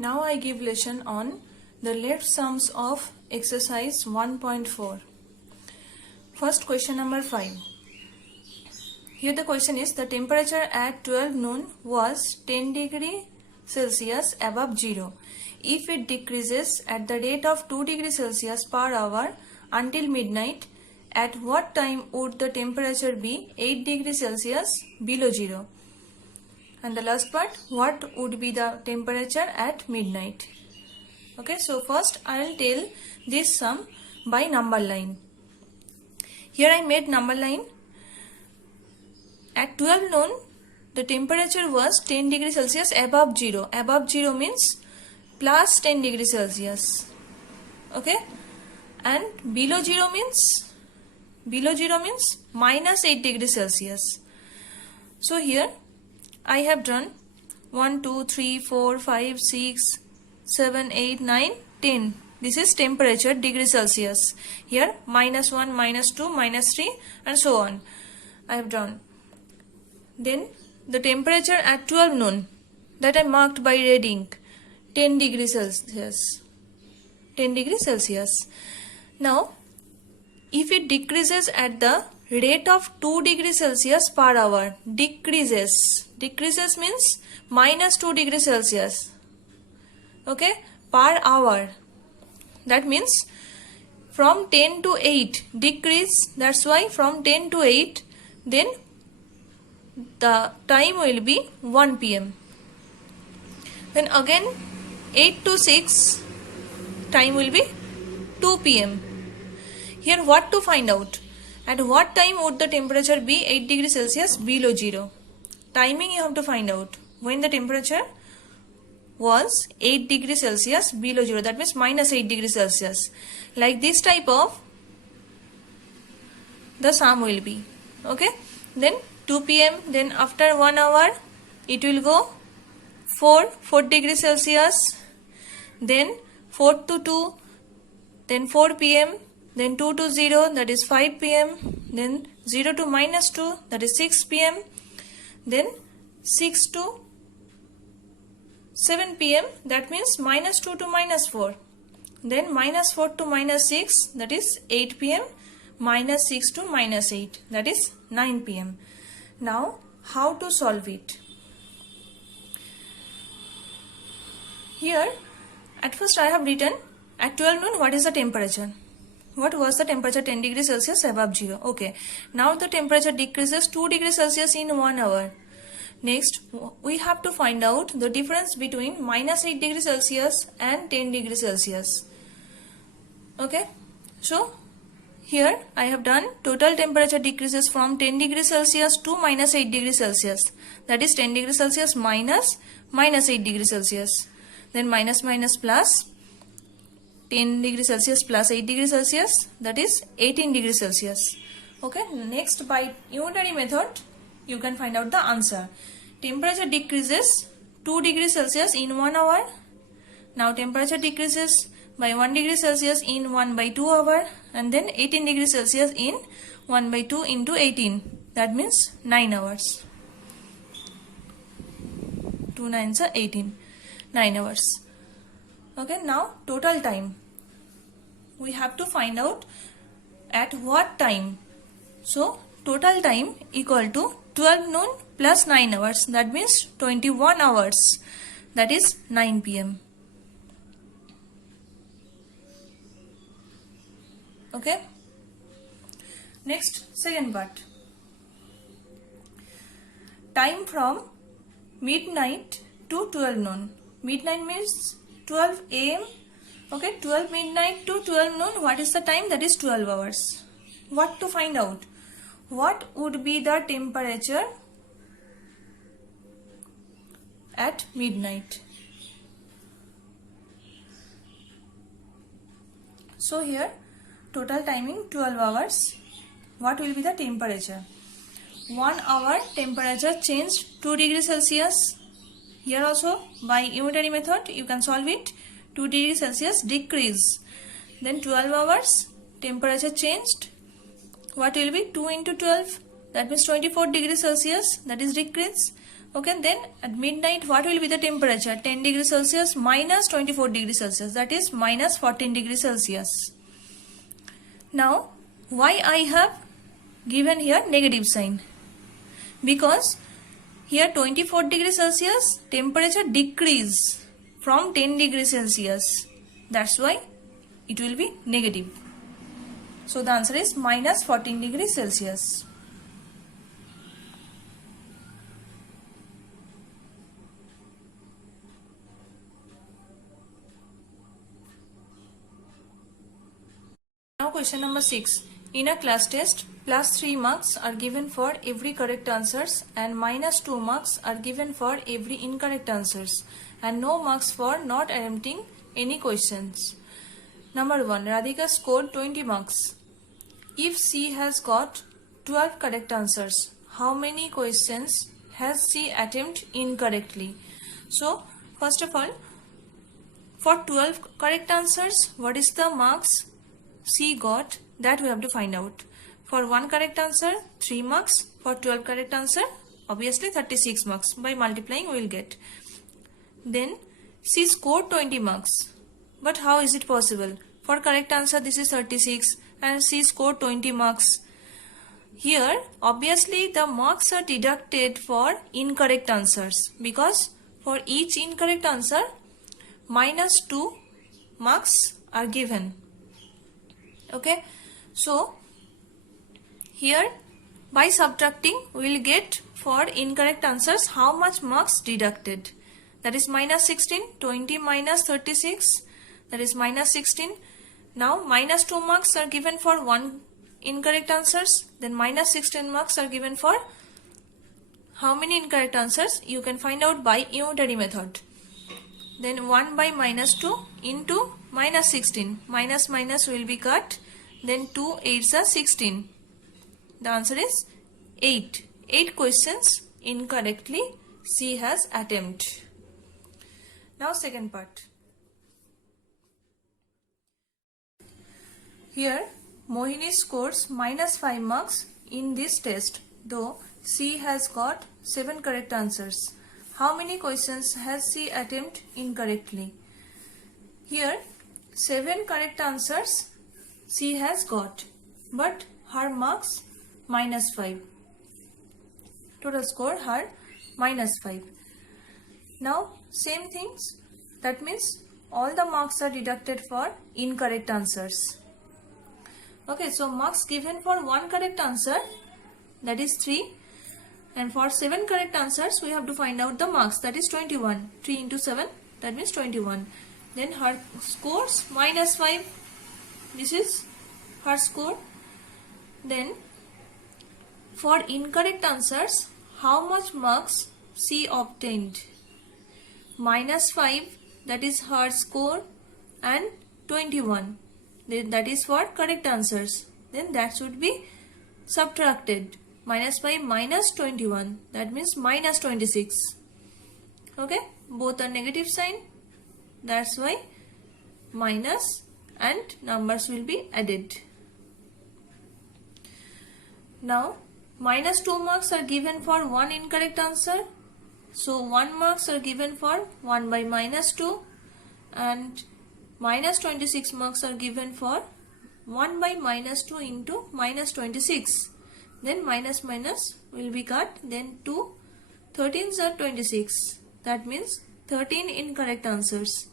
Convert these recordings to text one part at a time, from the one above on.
Now I give lesson on the left sums of exercise 1.4. First question number 5. Here the question is the temperature at 12 noon was 10 degree Celsius above 0. If it decreases at the rate of 2 degree Celsius per hour until midnight, at what time would the temperature be 8 degree Celsius below 0? And the last part, what would be the temperature at midnight? Okay, so first I will tell this sum by number line. Here I made number line. At 12 noon, the temperature was 10 degree Celsius above 0. Above 0 means plus 10 degree Celsius. Okay, and below 0 means minus 8 degree Celsius. So here I have drawn 1, 2, 3, 4, 5, 6, 7, 8, 9, 10. This is temperature degree Celsius. Here minus 1, minus 2, minus 3 and so on. I have drawn. Then the temperature at 12 noon, that I marked by red ink, 10 degree Celsius. 10 degree Celsius. Now if it decreases at the rate of 2 degree Celsius per hour, decreases means minus 2 degree Celsius, okay, per hour. That means from 10 to 8 decrease, that's why from 10 to 8, then the time will be 1 p.m. Then again 8 to 6 time will be 2 p.m. Here what to find out? At what time would the temperature be 8 degree Celsius below 0? Timing you have to find out. When the temperature was 8 degree Celsius below 0, that means minus 8 degree Celsius. Like this type of the sum will be. Okay. Then 2 p.m. Then after 1 hour it will go 4 degree Celsius. Then 4 to 2. Then 4 p.m. Then 2 to 0, that is 5 p.m. Then 0 to minus 2, that is 6 p.m. Then 6 to 7 p.m. that means minus 2 to minus 4. Then minus 4 to minus 6, that is 8 p.m. Minus 6 to minus 8, that is 9 p.m. Now how to solve it? Here at first I have written at 12 noon what is the temperature. What was the temperature? 10 degrees Celsius above 0. Okay. Now the temperature decreases 2 degrees Celsius in 1 hour. Next, we have to find out the difference between minus 8 degrees Celsius and 10 degrees Celsius. Okay. So, here I have done total temperature decreases from 10 degrees Celsius to minus 8 degrees Celsius. That is 10 degrees Celsius minus 8 degrees Celsius. Then minus plus. 10 degrees Celsius plus 8 degrees Celsius, that is 18 degrees Celsius. Okay, next by unitary method you can find out the answer. Temperature decreases 2 degrees Celsius in 1 hour. Now temperature decreases by 1 degree Celsius in 1 by 2 hour, and then 18 degrees Celsius in 1 by 2 into 18. That means 9 hours. 2 9s are 18. 9 hours. Okay, now total time. We have to find out at what time. So total time equal to 12 noon plus 9 hours. That means 21 hours. That is 9 p.m. Okay. Next, second part. Time from midnight to 12 noon. Midnight means 12 a.m. Okay, 12 midnight to 12 noon. What is the time? That is 12 hours. What to find out? What would be the temperature at midnight? So here total timing 12 hours. What will be the temperature? 1 hour temperature changed 2 degrees Celsius. Here also by unitary method you can solve it. 2 degrees Celsius decrease. Then 12 hours temperature changed. What will be 2 into 12? That means 24 degrees Celsius. That is decrease. Okay, then at midnight what will be the temperature? 10 degrees Celsius minus 24 degrees Celsius, that is minus 14 degrees Celsius. Now why I have given here negative sign? Because here 24 degrees Celsius temperature decrease from 10 degrees Celsius. That's why it will be negative. So the answer is minus 14 degrees Celsius. Now question number 6. In a class test, plus 3 marks are given for every correct answers and minus 2 marks are given for every incorrect answers and no marks for not attempting any questions. Number 1. Radhika scored 20 marks. If she has got 12 correct answers, how many questions has she attempted incorrectly? So, first of all, for 12 correct answers, what is the marks she got? That we have to find out. For 1 correct answer, 3 marks. For 12 correct answer, obviously 36 marks. By multiplying, we will get. Then, she scored 20 marks. But how is it possible? For correct answer, this is 36 and she scored 20 marks. Here, obviously, the marks are deducted for incorrect answers because for each incorrect answer, minus 2 marks are given. Okay, so here by subtracting we will get for incorrect answers how much marks deducted. That is minus 16, 20 minus 36, that is minus 16. Now minus 2 marks are given for 1 incorrect answers, then minus 16 marks are given for how many incorrect answers? You can find out by unitary method. Then 1 by minus 2 into minus 16. Minus minus will be cut. Then 2 8s are 16. The answer is 8. 8 questions incorrectly she has attempted. Now second part. Here Mohini scores minus 5 marks in this test, though she has got 7 correct answers. How many questions has she attempted incorrectly? Here 7 correct answers she has got, but her marks minus 5. Total score her minus 5. Now same things, that means all the marks are deducted for incorrect answers. Okay, so marks given for 1 correct answer, that is 3. And for 7 correct answers, we have to find out the marks, that is 21. 3 into 7, that means 21. Then her scores minus 5. This is her score. Then for incorrect answers, how much marks she obtained? Minus 5, that is her score, and 21. That is for correct answers. Then that should be subtracted. Minus 5 minus 21, that means minus 26. Okay, both are negative sign, that's why minus and numbers will be added. Now minus 2 marks are given for 1 incorrect answer, so 1 marks are given for 1 by minus 2, and minus 26 marks are given for 1 by minus 2 into minus 26. Then minus minus will be cut. Then 2 13s are 26. That means 13 incorrect answers.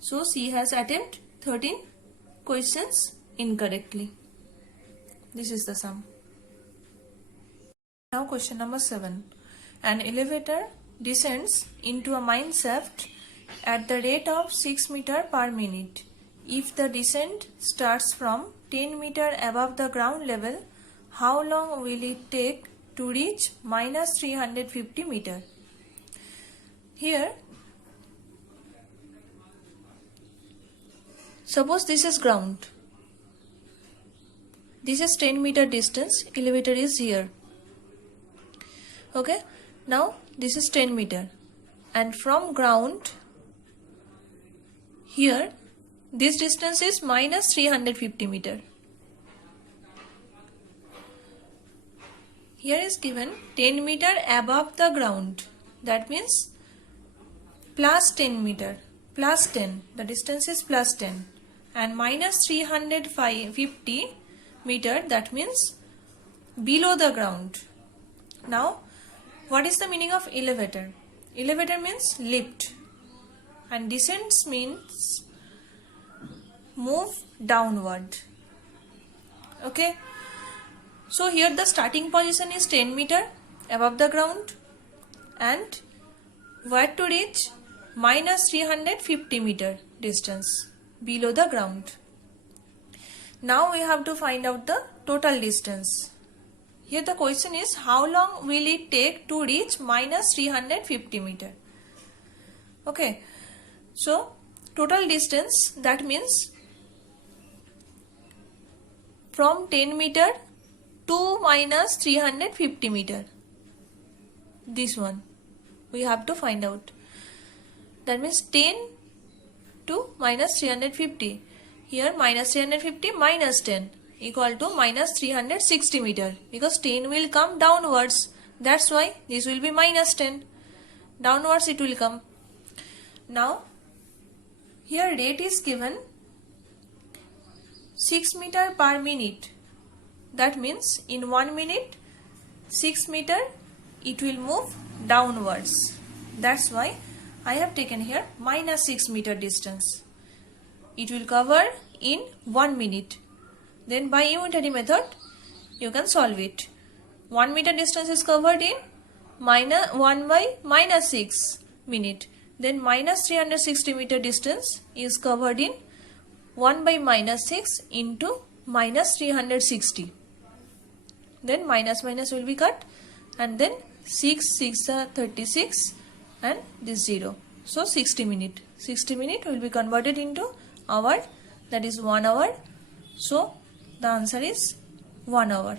So she has attempted 13 questions incorrectly. This is the sum. Now question number 7. An elevator descends into a mine shaft at the rate of 6 meter per minute. If the descent starts from 10 meter above the ground level, how long will it take to reach minus 350 meter? Here, suppose this is ground. This is 10 meter distance, elevator is here. Okay, now this is 10 meter and from ground here this distance is minus 350 meter. Here is given 10 meter above the ground. That means plus 10 meter. Plus 10. The distance is plus 10. And minus 350 meter. That means below the ground. Now, what is the meaning of elevator? Elevator means lift. And descents means move downward. Okay. So here the starting position is 10 meter above the ground, and where to reach? Minus 350 meter distance below the ground. Now we have to find out the total distance. Here the question is, how long will it take to reach minus 350 meter? Okay. So total distance, that means from 10 meter to minus 350 meter. This one we have to find out. That means 10 to minus 350. Here minus 350 minus 10 equal to minus 360 meter. Because 10 will come downwards. That's why this will be minus 10. Downwards it will come. Now here rate is given 6 meter per minute. That means in 1 minute 6 meter it will move downwards. That's why I have taken here minus 6 meter distance. It will cover in 1 minute. Then by unitary method you can solve it. 1 meter distance is covered in 1 by minus 6 minute. Then minus 360 meter distance is covered in 1 by minus 6 into minus 360. Then minus minus will be cut, and then 6 are 36 and this 0. So 60 minute. 60 minute will be converted into hour, that is 1 hour. So the answer is 1 hour.